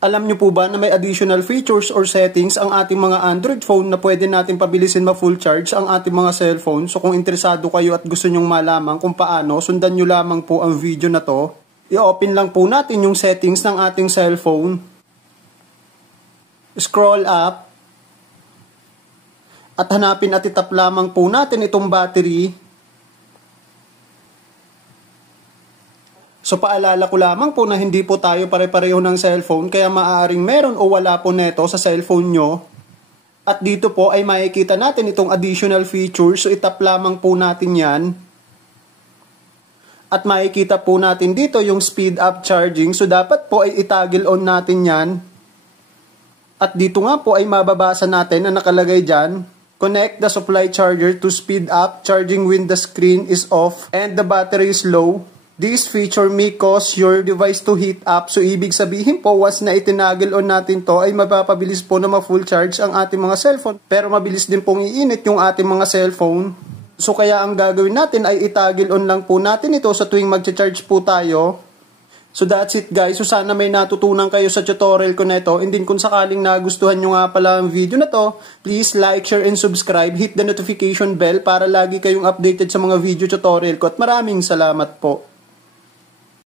Alam nyo po ba na may additional features or settings ang ating mga Android phone na pwede natin pabilisin ma-full charge ang ating mga cellphone? So kung interesado kayo at gusto nyong malaman kung paano, sundan nyo lamang po ang video na to. I-open lang po natin yung settings ng ating cellphone. Scroll up. At hanapin at itap lamang po natin itong battery. So paalala ko lamang po na hindi po tayo pare-pareho ng cellphone kaya maaaring meron o wala po neto sa cellphone nyo. At dito po ay makikita natin itong additional features. So itap lamang po natin yan. At makikita po natin dito yung speed up charging. So dapat po ay itagil on natin yan. At dito nga po ay mababasa natin na nakalagay dyan, connect the supply charger to speed up charging when the screen is off and the battery is low. This feature may cause your device to heat up. So, ibig sabihin po, once na itinagil on natin to, ay mapapabilis po na ma-full charge ang ating mga cellphone. Pero mabilis din pong iinit yung ating mga cellphone. So, kaya ang gagawin natin ay itagil on lang po natin ito sa tuwing mag-charge po tayo. So, that's it guys. So, sana may natutunan kayo sa tutorial ko na ito. And then, kung sakaling nagustuhan nyo nga pala ang video na to, please like, share, and subscribe. Hit the notification bell para lagi kayong updated sa mga video tutorial ko. At maraming salamat po.